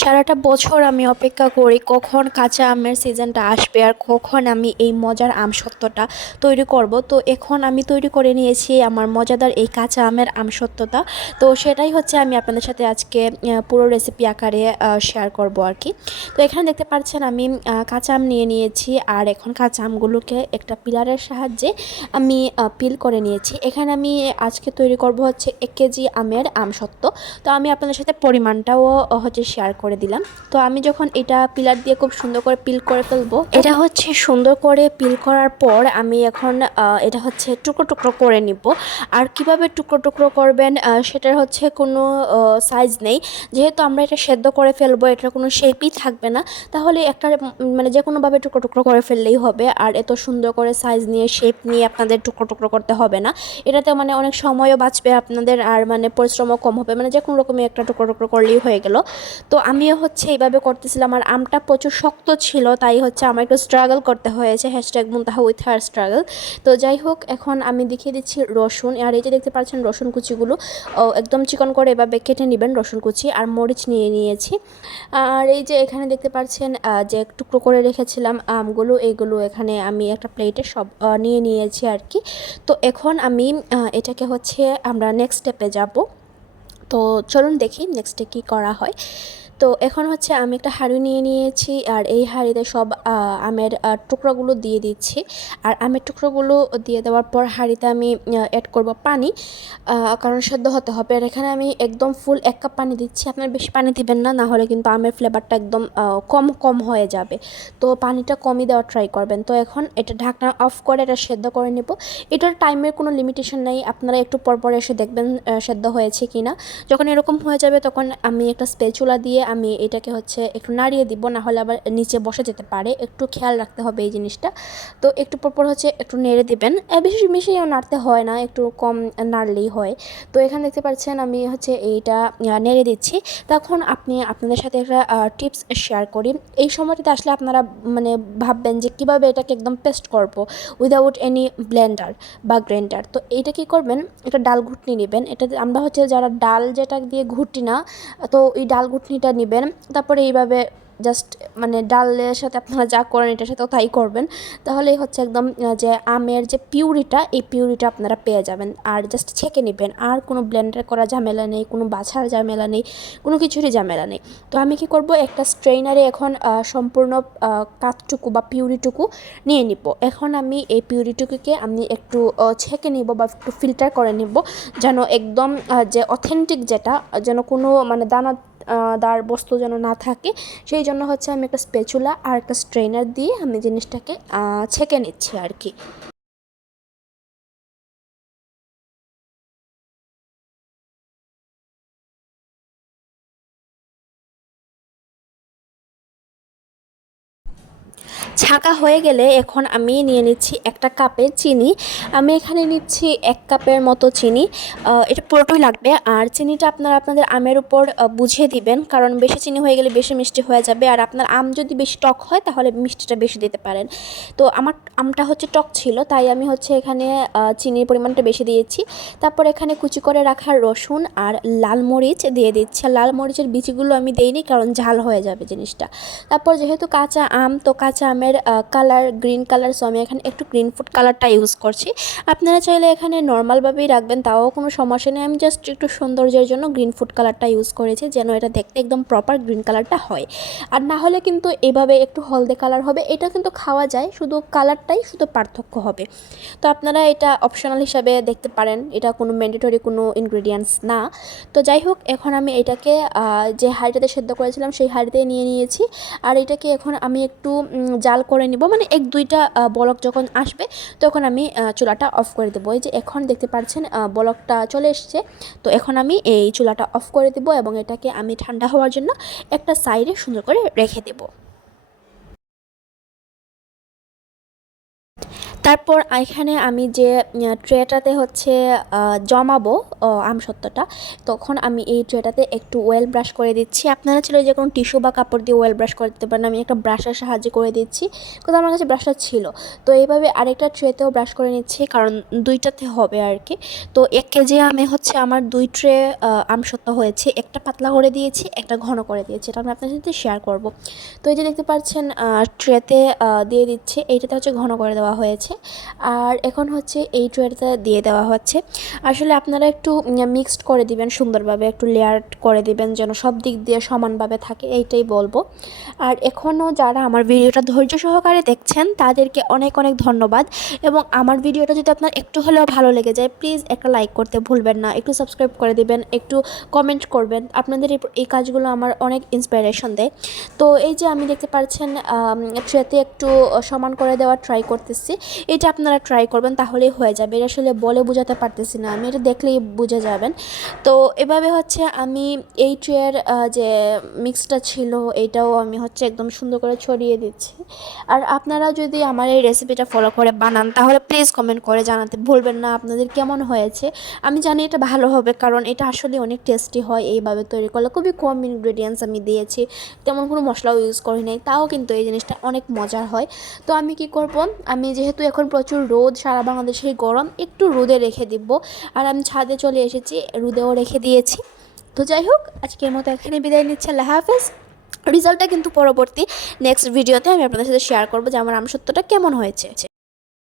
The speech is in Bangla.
সারাটা বছর আমি অপেক্ষা করি কখন কাঁচা আমের সিজনটা আসবে আর কখন আমি এই মজার আমসত্ত্বটা তৈরি করব। তো এখন আমি তৈরি করে নিয়েছি আমার মজাদার এই কাঁচা আমের আমসত্ত্বটা। তো সেটাই হচ্ছে আমি আপনাদের সাথে আজকে পুরো রেসিপি আকারে শেয়ার করব আর কি। তো এখানে দেখতে পাচ্ছেন আমি কাঁচা আম নিয়ে নিয়েছি আর এখন কাঁচা আমগুলোকে একটা পিলারের সাহায্যে আমি পিল করে নিয়েছি। এখানে আমি আজকে তৈরি করব হচ্ছে 1 কেজি আমের আমসত্ত্ব। তো আমি আপনাদের সাথে পরিমাণটাও হচ্ছে শেয়ার করে দিলাম। তো আমি যখন এটা পিলার দিয়ে খুব সুন্দর করে পিল করে ফেলবো, এটা হচ্ছে সুন্দর করে পিল করার পর আমি এখন এটা হচ্ছে টুকরো টুকরো করে নিব। আর কিভাবে টুকরো টুকরো করবেন সেটার হচ্ছে কোনো সাইজ নেই, যেহেতু আমরা এটা সেদ্ধ করে ফেলবো, এটার কোনো শেপই থাকবে না। তাহলে একটা মানে যে কোনোভাবে টুকরো টুকরো করে ফেললেই হবে। আর এত সুন্দর করে সাইজ নিয়ে শেপ নিয়ে আপনাদের টুকরো টুকরো করতে হবে না। এটাতে মানে অনেক সময়ও বাঁচবে আপনাদের, আর মানে পরিশ্রমও কম হবে। মানে যে কোনো রকমের একটা টুকরো টুকরো করলেই হয়ে গেল। তো আমিও হচ্ছে এইভাবে করতেছিলাম। আর আমটা প্রচুর শক্ত ছিল, তাই হচ্ছে আমার একটু স্ট্রাগল করতে হয়েছে, hashtag Muntaha with her struggle. তো যাই হোক, এখন আমি দেখিয়ে দিচ্ছি রসুন। আর এই যে দেখতে পাচ্ছেন রসুন কুচিগুলো একদম চিকন করে এভাবে কেটে নেবেন রসুন কুচি। আর মরিচ নিয়ে নিয়েছি। আর এই যে এখানে দেখতে পাচ্ছেন যে টুকরো করে রেখেছিলাম আমগুলো, এইগুলো এখানে আমি একটা প্লেটে সব নিয়ে নিয়েছি আর কি। তো এখন আমি এটাকে হচ্ছে আমরা নেক্সট স্টেপে যাব। তো চলুন দেখি নেক্সটে কী করা হয়। তো এখন হচ্ছে আমি একটা হাঁড়ি নিয়ে নিয়েছি আর এই হাঁড়িতে সব আমের টুকরোগুলো দিয়ে দিচ্ছি। আর আমের টুকরোগুলো দিয়ে দেওয়ার পর হাঁড়িতে আমি অ্যাড করব পানি, কারণ সেদ্ধ হতে হবে। আর এখানে আমি একদম ফুল 1 কাপ পানি দিচ্ছি। আপনার বেশি পানি দিবেন না, না হলে কিন্তু আমের ফ্লেভারটা একদম কম কম হয়ে যাবে। তো পানিটা কমই দেওয়ার ট্রাই করবেন। তো এখন এটা ঢাকনা অফ করে এটা সেদ্ধ করে নেব। এটার টাইমের কোনো লিমিটেশন নেই, আপনারা একটু পর পর এসে দেখবেন সেদ্ধ হয়েছে কি না। যখন এরকম হয়ে যাবে তখন আমি একটা স্প্যাচুলা দিয়ে আমি এটাকে হচ্ছে একটু নাড়িয়ে দিব, না হলে আবার নিচে বসে যেতে পারে, একটু খেয়াল রাখতে হবে এই জিনিসটা। তো একটু পরপর হচ্ছে একটু নেড়ে দিবেন, বেশি মিশিয়েও নাড়তে হয় না, একটু কম নাড়লেই হয়। তো এখানে দেখতে পাচ্ছেন আমি হচ্ছে এইটা নেড়ে দিচ্ছি। তখন আপনাদের সাথে একটা টিপস শেয়ার করি। এই সময়টাতে আসলে আপনারা মানে ভাববেন যে কীভাবে এটাকে একদম পেস্ট করব উইদাউট এনি ব্লেন্ডার বা গ্রাইন্ডার। তো এইটা কী করবেন, একটা ডাল ঘুটনি নেবেন। এটাতে আমরা হচ্ছে যারা ডাল যেটা দিয়ে ঘুটি না, তো এই ডাল ঘুটনিটা নেবেন। তারপরে এইভাবে জাস্ট মানে ডালের সাথে আপনারা যা করেন এটার সাথেও তাই করবেন। তাহলেই হচ্ছে একদম যে আমের যে পিউরিটা, এই পিউরিটা আপনারা পেয়ে যাবেন। আর জাস্ট ছেঁকে নেবেন, আর কোনো ব্লেন্ডার করা ঝামেলা নেই, কোনো বাছার ঝামেলা নেই, কোনো কিছুরই ঝামেলা নেই। তো আমি কি করব, একটা স্ট্রেইনারে এখন সম্পূর্ণ কাঠটুকু বা পিউরিটুকু নিয়ে নিব। এখন আমি এই পিউরিটুকুকে আমি একটু ছেঁকে নিব বা একটু ফিল্টার করে নিব, যেন একদম যে অথেন্টিক যেটা, যেন কোনো মানে দানাদার বস্তু যেন না থাকে। সেই জন্য হচ্ছে আমি একটা স্প্যাচুলা আর একটা স্ট্রেনার দিয়ে আমি জিনিসটাকে ছেঁকে নিচ্ছি আর কি। ছাঁকা হয়ে গেলে এখন আমি নিয়ে নিচ্ছি একটা কাপের চিনি। আমি এখানে নিচ্ছি 1 কাপের মতো চিনি। এটা পুরোটাই লাগবে। আর চিনিটা আপনারা আপনাদের আমের উপর বুঝে দিবেন, কারণ বেশি চিনি হয়ে গেলে বেশি মিষ্টি হয়ে যাবে। আর আপনার আম যদি বেশি টক হয় তাহলে মিষ্টিটা বেশি দিতে পারেন। তো আমার আমটা হচ্ছে টক ছিল, তাই আমি হচ্ছে এখানে চিনির পরিমাণটা বেশি দিয়েছি। তারপর এখানে কুচি করে রাখা রসুন আর লাল মরিচ দিয়ে দিচ্ছি। লাল মরিচের বিচিগুলো আমি দেইনি, কারণ ঝাল হয়ে যাবে জিনিসটা। তারপর যেহেতু কাঁচা আম, তো কাঁচা আমের কালার গ্রিন কালার, সো আমি এখানে একটু গ্রিন ফুড কালারটা ইউজ করছি। আপনারা চাইলে এখানে নর্মালভাবেই রাখবেন, তাও কোনো সমস্যা নেই। আমি জাস্ট একটু সৌন্দর্যের জন্য গ্রিন ফুড কালারটা ইউজ করেছি, যেন এটা দেখতে একদম প্রপার গ্রিন কালারটা হয়। আর না হলে কিন্তু এভাবে একটু হলদে কালার হবে, এটা কিন্তু খাওয়া যায়, শুধু কালারটাই শুধু পার্থক্য হবে। তো আপনারা এটা অপশনাল হিসাবে দেখতে পারেন, এটা কোনো ম্যান্ডেটরি কোনো ইনগ্রেডিয়েন্টস না। তো যাই হোক, এখন আমি এটাকে যে হাঁড়িটাতে সেদ্ধ করেছিলাম সেই হাঁড়িতে নিয়ে নিয়েছি। আর এটাকে এখন আমি একটু জাল করে নিব, মানে 1-2টা বলক যখন আসবে তখন আমি চুলাটা অফ করে দেবো। এই যে এখন দেখতে পাচ্ছেন বলকটা চলে এসছে। তো এখন আমি এই চুলাটা অফ করে দেবো এবং এটাকে আমি ঠান্ডা হওয়ার জন্য একটা সাইডে সুন্দর করে রেখে দেবো। তারপর এখানে আমি যে ট্রেটাতে হচ্ছে জমাবো আমসত্ত্বটা, তখন আমি এই ট্রেটাতে একটু ওয়েল ব্রাশ করে দিচ্ছি। আপনারা ছিল যে কোনো টিস্যু বা কাপড় দিয়ে ওয়েল ব্রাশ করে দিতে পারেন, আমি একটা ব্রাশের সাহায্যে করে দিচ্ছি, কিন্তু আমার কাছে ব্রাশটা ছিল। তো এইভাবে আরেকটা ট্রেতেও ব্রাশ করে নিচ্ছি, কারণ দুইটাতে হবে আর কি। তো 1 কেজি আমে হচ্ছে আমার 2 ট্রে আমসত্ত্ব হয়েছে, একটা পাতলা করে দিয়েছি, একটা ঘন করে দিয়েছি, এটা আমি আপনার সাথে শেয়ার করব। তো এই যে দেখতে পাচ্ছেন ট্রেতে দিয়ে দিচ্ছে, এইটাতে হচ্ছে ঘন করে দেওয়া হয়েছে। আর এখন হচ্ছে এই ট্রেটা দিয়ে দেওয়া হচ্ছে। আসলে আপনারা একটু মিক্সড করে দিবেন সুন্দরভাবে, একটু লেয়ার করে দিবেন যেন সব দিক দিয়ে সমানভাবে থাকে, এইটাই বলবো। আর এখনও যারা আমার ভিডিওটা ধৈর্য সহকারে দেখছেন তাদেরকে অনেক অনেক ধন্যবাদ। এবং আমার ভিডিওটা যদি আপনার একটু হলেও ভালো লেগে যায়, প্লিজ একটা লাইক করতে ভুলবেন না, একটু সাবস্ক্রাইব করে দিবেন, একটু কমেন্ট করবেন। আপনাদের এই কাজগুলো আমার অনেক ইন্সপিরেশন দেয়। তো এই যে আমি দেখতে পাচ্ছেন ট্রেতে একটু সমান করে দেওয়ার ট্রাই করতেছি, এটা আপনারা ট্রাই করবেন তাহলেই হয়ে যাবে। এটা আসলে বলে বোঝাতে পারতেছি না আমি, এটা দেখলেই বুঝে যাবেন। তো এভাবে হচ্ছে আমি এই ট্রের যে মিক্সটা ছিল এইটাও আমি হচ্ছে একদম সুন্দর করে ছড়িয়ে দিচ্ছি। আর আপনারা যদি আমার এই রেসিপিটা ফলো করে বানান তাহলে প্লিজ কমেন্ট করে জানাতে ভুলবেন না আপনাদের কেমন হয়েছে। আমি জানি এটা ভালো হবে, কারণ এটা আসলে অনেক টেস্টি হয় এইভাবে তৈরি করলে। খুবই কম ইনগ্রেডিয়েন্টস আমি দিয়েছি, তেমন কোনো মশলাও ইউজ করি নাই, তাও কিন্তু এই জিনিসটা অনেক মজার হয়। তো আমি কি করব, আমি যেহেতু এখন প্রচুর রোদ, সারা বাংলাদেশেই গরম, একটু রোদে রেখে দিব। আর আমি ছাদে চলে এসেছি, রোদেও রেখে দিয়েছি। তো যাই হোক, আজকের মতো এখানে বিদায় নিচ্ছে, আল্লাহ হাফেজ। রেজাল্টটা কিন্তু পরবর্তী নেক্সট ভিডিওতে আমি আপনাদের সাথে শেয়ার করবো যে আমার আমসত্ত্বটা কেমন হয়েছে।